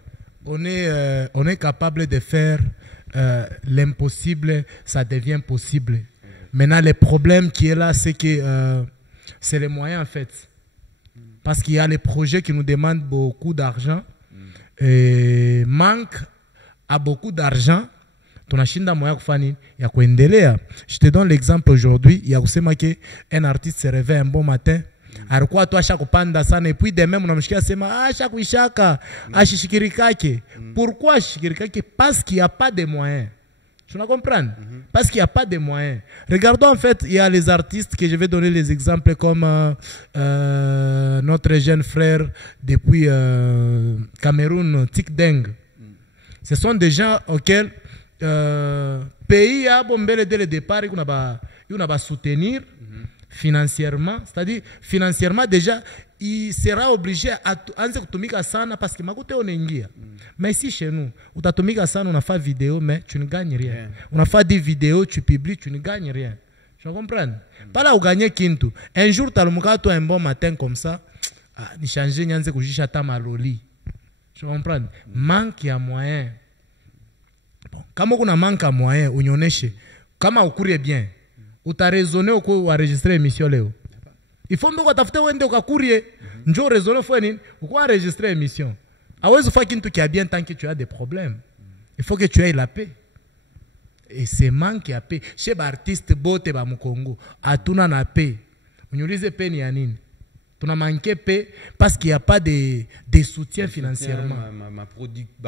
on est capable de faire l'impossible, ça devient possible. Maintenant, le problème qui est là, c'est que c'est les moyens en fait. Parce qu'il y a les projets qui nous demandent beaucoup d'argent. Et manque à beaucoup d'argent. Je te donne l'exemple aujourd'hui. Il y a aussi un artiste se réveille un bon matin. Alors toi chaque panda ça et puis demain on mshika sema chaque wishaka ashishikirikake. Pourquoi ashishikirikake? Parce qu'il n'y a pas de moyens. Tu vas comprendre? Parce qu'il n'y a pas de moyens. Regardons en fait, il y a les artistes que je vais donner les exemples comme notre jeune frère depuis Cameroun, Tik Deng. Ce sont des gens auxquels pays a bombé dès le départ, il va soutenir financièrement, c'est-à-dire financièrement déjà il sera obligé à kutumika sana parce que makote onengia. Mais ici chez nous, utatumika sana, on a fait vidéo mais tu ne gagnes rien. On a fait des vidéos, tu publies, tu ne gagnes rien. Je comprends. Pas là où gagner kintu. Un jour talumuka toi un bon matin comme ça, ni changer nyanze kujisha ta maloli. Je comprends. Manque ya moyen. Kama kuna manque à moyen, unioneshe. Kama ukurie bien, utarezoner uko enregistrer émission leo. Il faut mbona utafute wende ukakurie, njoo raisonner fois nini, uko enregistrer émission. Hawezi faire kintu qui a bien tant que tu as des problèmes. Il faut que tu aies la paix. et c'est manque ya paix chez ba artiste bote ba Mukongo atuna na paix unyulize paix ni ya nini tuna manqué paix parce qu'il y a pas de soutien financièrement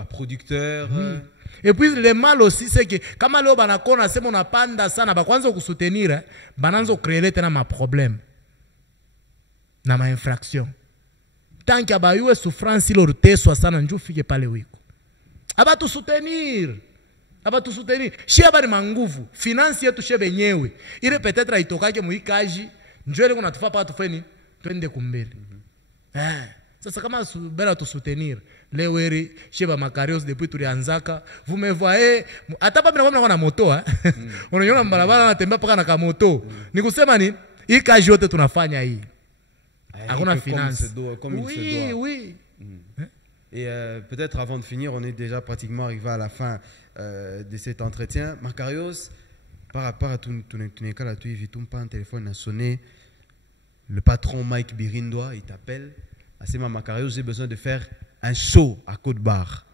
producteur oui. Et puis le mal aussi c'est que kama leo banakona sema unapanda sana bakwanza kusoutenir bananzo créer tena ma problème na ma infraction tant que abayue souffrance iloruteswa sana njoo fike pale wiko abatu soutenir shia bari manguvu finance yetu shebe nyewe ile peut-être aitokake muikaji njoo ile kunatufa pa tufeni twende kumbele sasa kama bera tu soutenir leweri sheba makarios depuis tulianzaka vous me voyez hata pa mimi na moto unaniona mbarabara natembea paka na kamoto ni kusema ni hii kazi yote tunafanya hii hakuna finance oui. Et peut-être avant de finir, on est déjà pratiquement arrivé à la fin de cet entretien. Macarios, par rapport à ton cas là, tu as vu ton téléphone a sonné. Le patron Mike Birindoa, il t'appelle. Asema Macarios, j'ai besoin de faire un show à Côte-Barre.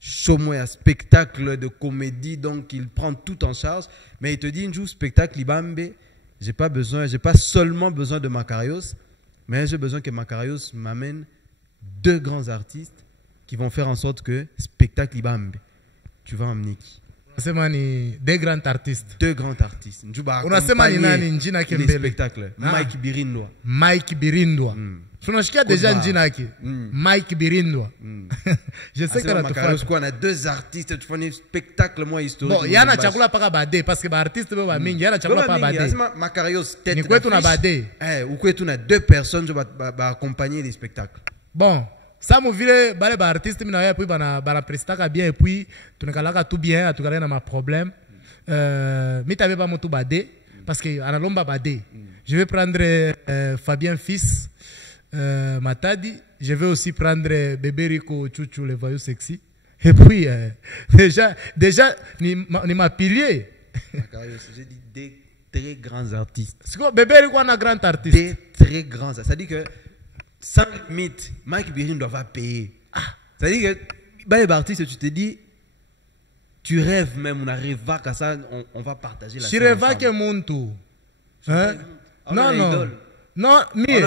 Show moi un spectacle de comédie, donc il prend tout en charge. Mais il te dit, un jour spectacle Libambe, j'ai pas seulement besoin de Macarios, mais j'ai besoin que Macarios m'amène 2 grands artistes qui vont faire en sorte que spectacle Ibambe, tu vas emmener qui? C'est mani 2 grands artistes. 2 grands artistes. On a sema ni nani njina ke mbele spectacle. Mike Birindwa. Mike Birindwa. Tunashikia déjà njina yake. Mike Birindwa. Je sais que la Macarios quoi on a 2 artistes tu fais un spectacle moi historique. Bon, yana chakula paka bade parce que ba artiste ba mingi yana chakula pa bade. Macarios tête. Ni kwetu na bade. Ou kwetu na 2 personnes je va accompagner les spectacles. Bon, ça m'a vile bale ba artiste mina ya puis bana prestaka bien et puis tunakalaka tout bien atukala na ma problème mais t'avais pas moto badé parce que analomba badé. Je vais prendre Fabien Fils Matadi, je vais aussi prendre Bébé Rico Chouchou le voyou sexy et puis déjà ni ma pilier. J'ai dit des très grands artistes. C'est quoi Bébé Rico un grand artiste. Des très grands, ça dit que sans limite, Mike Birin doit payer. C'est-à-dire que les artistes, tu te dis, tu rêves même, on arrive à ça, on va partager la scène. Tu rêves que mon tour. Non. Non, mais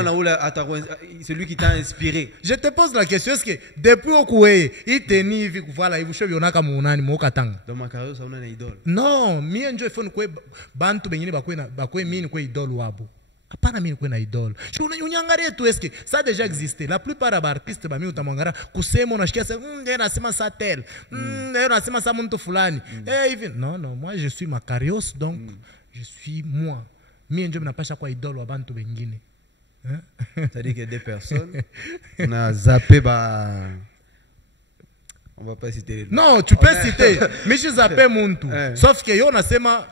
c'est lui qui t'a inspiré. Je te pose la question, est-ce que depuis au Koué, il te ni vu voilà, il vous cheville on a comme on a ni mokatang. Dans ma carrière, ça on a une idole. Non, mi enjoy fun Koué, bantu bengine bakwe mini Koué idole wabo. Apana mimi kwena idole. Unyangalie tu eske ça déjà existé. La plupart des artistes ba mimi utamwangara kusema unashikia sema yeye anasema ça tel. Yeye anasema ça mtu fulani. Even non, moi je suis Macarios donc je suis moi. Mimi ndio napasha kwa idole wa bantu wengine. C'est-à-dire que des personnes on a zappé on va pas citer les noms. Non, tu peux citer. Mais je zappé muntu. Sauf que yo unasema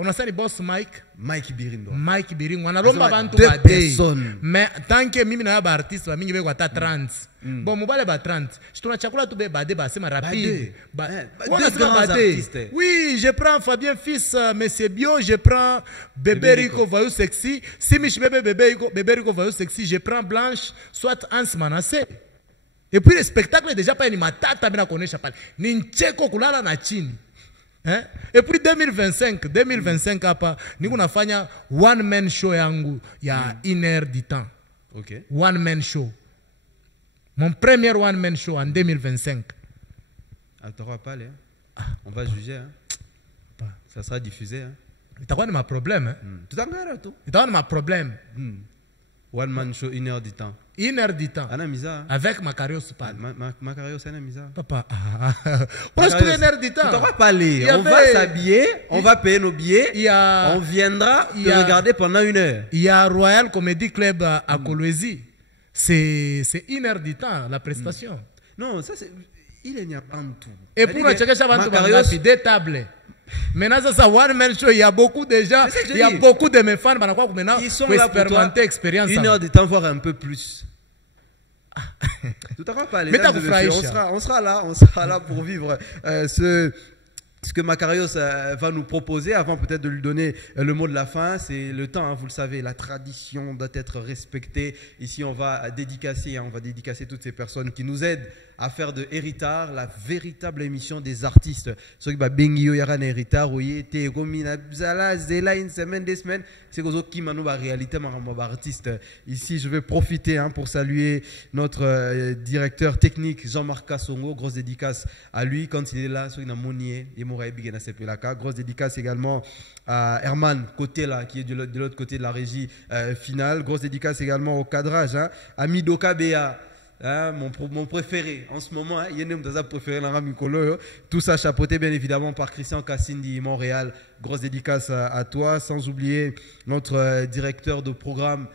unasema boss Mike Birindwa. Mike Birindwa analomba bantu bade. Mais tant que mimi na ba artiste ba mingi beko ata 30. Bon mobile ba 30. Je tuna chakula tu be bade ba sema rapide. On a bade. Oui, je prends Fabien Fils Monsieur Bio, je prends Bébé Rico voyou sexy. Si mich Bébé Rico voyou sexy, je prends Blanche soit Hans Manasseh. Et puis le spectacle déjà pas ni matata bila kuonesha pale. Ni ncheko kulala na chini. Et puis 2025 hapa niko nafanya one man show yangu ya 1 heure du temps. OK. One man show. Mon premier one man show en 2025. Attends pas là. On va juger hein. Ça sera diffusé hein. Itakuwa ni ma problème Tout angara tu. Itakuwa ni ma problème. One man show 1 heure du temps. 1 heure du temps. Ana misa. Avec Macarios pale. Macarios ana misa. Papa. Presque 1 heure du temps. Tu vas pas aller. On va s'habiller, on va payer nos billets. On viendra te regarder pendant 1 heure. Il y a Royal Comedy Club à Kolwezi. C'est 1 heure du temps la prestation. Non, ça c'est il n'y a pas en tout. Et pour la chakasha bantu bangapi des tables. Maintenant ça one man show, il y a beaucoup de gens, il y a beaucoup de mes fans banakuwa maintenant pour expérimenter expérience. 1 heure de temps voire un peu plus. Tout à fait pas les. On sera là pour vivre ce Ce que Makarios va nous proposer, avant peut-être de lui donner le mot de la fin, c'est le temps, hein, vous le savez, la tradition doit être respectée. Ici, on va dédicacer toutes ces personnes qui nous aident à faire de Héritage la véritable émission des artistes. Ceux qui bengio yaran Héritage, oui, te komina bzala zela une semaine, 2 semaines, c'est qui manu ba réalité ma artiste. Ici, je vais profiter pour saluer notre directeur technique Jean-Marc Kassongo, grosse dédicace à lui quand il est là, sur une amonier. Grosse dédicace également à Herman Kotela qui est de l'autre côté de la régie finale. Grosse dédicace également au cadrage, à Midoka Bea, mon préféré en ce moment. Tout ça chapeauté bien évidemment par Christian Cassindi Montréal. Grosse dédicace à toi, sans oublier notre directeur de programme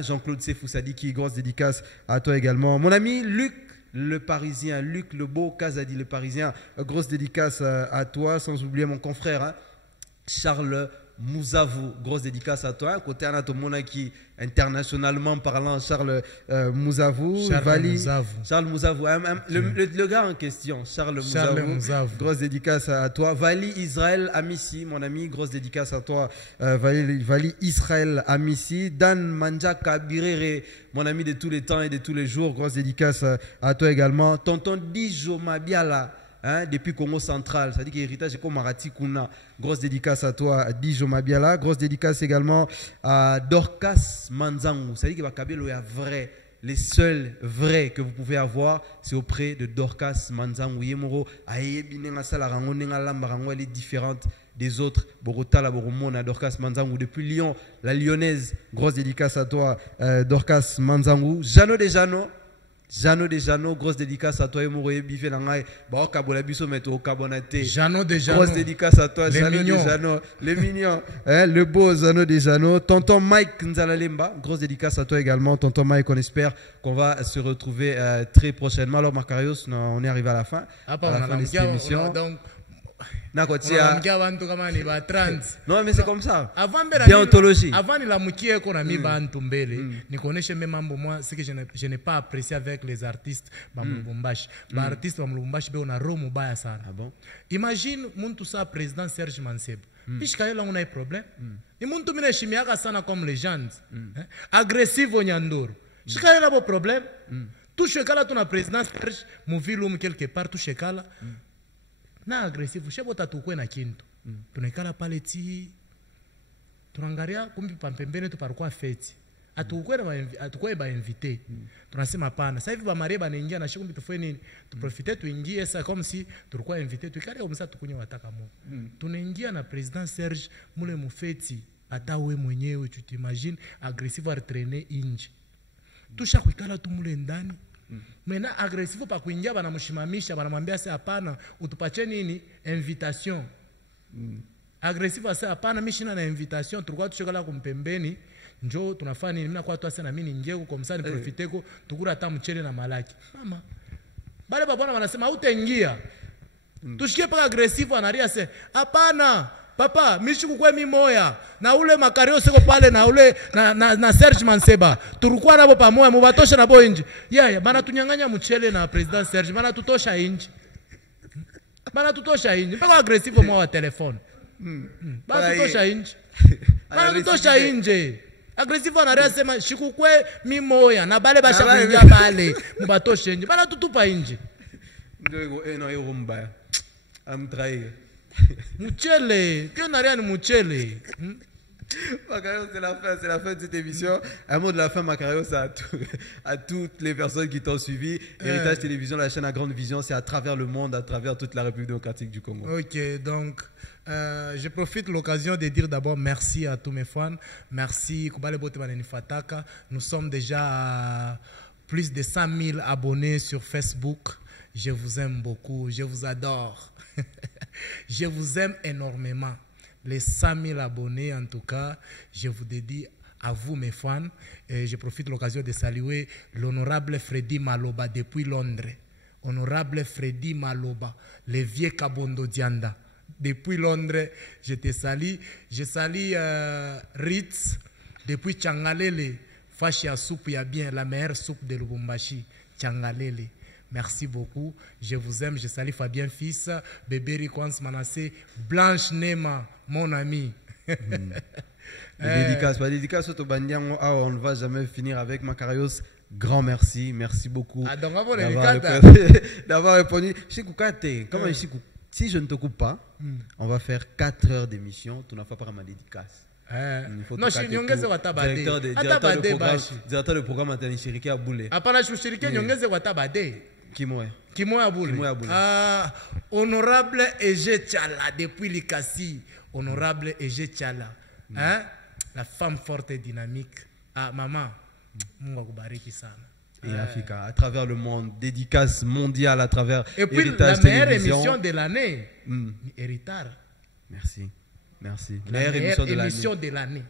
Jean-Claude Sefou Sadiki. Grosse dédicace à toi également. Mon ami Luc le Parisien, Luc le beau Kazadi le Parisien, grosse dédicace à toi, sans oublier mon confrère Charles Mouzavou, grosse dédicace à toi, côté Anatomonaki, internationalement parlant, Charles Mouzavou, Charles Mouzavou, le gars en question, Charles Mouzavou, grosse dédicace à toi, Vali Israël Amissi, mon ami, grosse dédicace à toi, Vali Israël Amissi, Dan Manjaka Birere, mon ami de tous les temps et de tous les jours, grosse dédicace à toi également, tonton Dijo Mabiala, depuis Congo Central, ça dit que héritage est comme Marati Kuna. Grosse dédicace à toi, Dijo Mabiala. Grosse dédicace également à Dorcas Manzangu. Ça dit que Bakabelo est vrai. Les seuls vrais que vous pouvez avoir, c'est auprès de Dorcas Manzangu. Yemoro, elle est différente des autres. Borota, la Boromona, Dorcas Manzangu. Depuis Lyon, la Lyonnaise. Grosse dédicace à toi, Dorcas Manzangu. Jano de Jano. Jano de Jano, grosse dédicace à toi, Emoroye Bifé Langai, Bao Kabola Biso Meto Kabonate. Jano de Jano. Grosse dédicace à toi, les Jano mignons. de Jano. Les mignons, le beau Jano de Jano. Tonton Mike Nzalalemba, grosse dédicace à toi également, Tonton Mike. On espère qu'on va se retrouver très prochainement. Alors, Makarios, on est arrivé à la fin. À la fin de cette émission. Non, mais c'est comme ça. Déontologie. Avant de la moitié qu'on a mis bantu mbele, ni connaissez même moi ce que je n'ai pas apprécié avec les artistes ba Lubumbashi. Ba artistes ba Lubumbashi be on a romo baya sana. Ah bon? Imagine muntu sa président Serge Manseb. Puisqu'il y a un problème. Et muntu mine chimiaka sana comme légende. Agressif au Nyandoro. Puisqu'il y a un problème. Tout chekala ton président Serge Mouvilum quelque part tout chekala. Na agressifu shebota tukwe na kintu tunekala pale ti tunaangalia kumbi pampembene tu parikuwa feti atukwe ba invité tunasema pana sasa hivi ba marie banaingia na shikumbi tufue nini tuprofite tuingie sasa comme si tulikuwa invité tukale comme ça tukunywa wataka mo tunaingia na president Serge mule mufeti hata we mwenyewe tu t'imagine agressifu artrainer inji tusha kuikala tu mule ndani. Mena agressifu pa kuingia banamshimamisha banamwambia sasa hapana utupache nini invitation. Agressifu sasa hapana mimi shina na invitation tulikuwa tushokala kumpembeni njoo tunafanya nini mimi kwa tu sasa na mimi ningie huko msani profiteko tukura hata mchele na malaki. Mama bale babona wanasema utaingia. Tushikie paka agressifu anaria sasa hapana papa mishiku kwa mimi moya na ule Makario siko pale na ule na Serge Manseba tulikuwa nabo pamoja mubatosha nabo nje bana tunyanganya mchele na president Serge bana tutosha nje mpaka aggressive mwa wa telefone bana tutosha nje aggressive anaria sema shikukwe mimi moya na bale basha kuingia pale mubatosha nje bana tutupa nje ndio eno mbaya amtraye Mouchele, que n'a rien de Mouchele. C'est la fin de cette émission. Un mot de la fin, Makarios, à toutes les personnes qui t'ont suivi. Héritage Télévision, la chaîne à grande vision, c'est à travers le monde, à travers toute la République démocratique du Congo. Ok, donc je profite de l'occasion de dire d'abord merci à tous mes fans. Merci Kubale Botemaneni Fataka. Nous sommes déjà à plus de 100 000 abonnés sur Facebook. Je vous aime beaucoup, je vous adore. Je vous aime énormément. Les 100 000 abonnés, en tout cas, je vous dédie à vous, mes fans. Et je profite de l'occasion de saluer l'honorable Freddy Maloba depuis Londres. Honorable Freddy Maloba, le vieux Kabondo Dianda. Depuis Londres, je te salue. Je salue Ritz depuis Tchangalele. Fashia soupe, il y a bien la meilleure soupe de Lubumbashi. Tchangalele. Merci beaucoup. Je vous aime. Je salue Fabien Fils, Bébé Rikwans Manassé, Blanche Nema, mon ami. Dédicace, on ne va jamais finir avec Makarios. Grand merci, merci beaucoup d'avoir répondu. Si je ne te coupe pas, on va faire 4 heures d'émission. Tu n'as pas ma dédicace. Non, je suis directeur de programme Antani Chiriki à Boulé. Qui moi honorable Ege Tchala depuis Likasi. Honorable Ege Tchala. La femme forte et dynamique. Maman, et Africa, à travers le monde, dédicace mondiale à travers et puis Héritage la meilleure Télévision. Émission de l'année, Héritage. Merci, merci. La meilleure émission de l'année.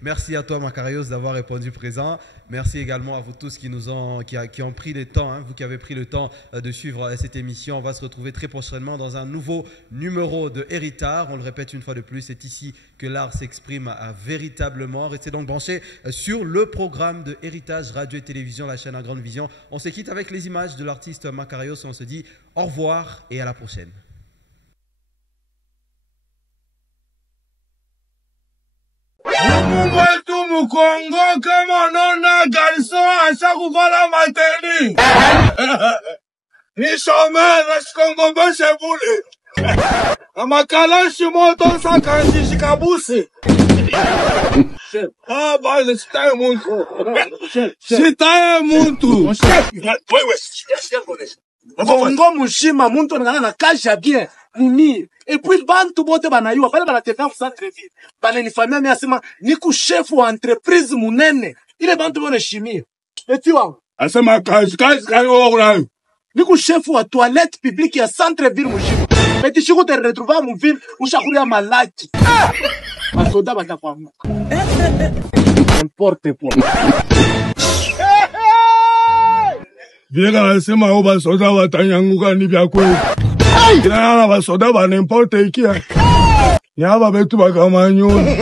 Merci à toi Makarios d'avoir répondu présent. Merci également à vous tous qui ont pris le temps, vous qui avez pris le temps de suivre cette émission. On va se retrouver très prochainement dans un nouveau numéro de Héritage. On le répète une fois de plus, c'est ici que l'art s'exprime véritablement. Restez donc branchés sur le programme de Héritage Radio et Télévision, la chaîne à grande vision. On se quitte avec les images de l'artiste Makarios. On se dit au revoir et à la prochaine. Mungu wetu Mkongo kama nona garso ashakuvala mateni. Ni shomera shikongo beshe bule. Amakalashi moto sakanshi shikabusi. Bale sitaye muntu. Sitaye muntu. Wewe Bongo mushima muntu ngana na kasha bien nini et puis bantu bote banayua pale bana tefia ku centre ville bana ni famille mia sema ni ku chef wa entreprise munene ile bantu bone shimia eti wangu asema kazi wao ni ku chef wa toilette publique ya centre ville mushima eti shiko te retrouver mu ville ushakuria malaki asoda batakuwa n'importe quoi. Viega nasema au basoda watanyanguka ni vya kweli. Ina basoda ba n'importe kia. Yaba betu bakamanyoni.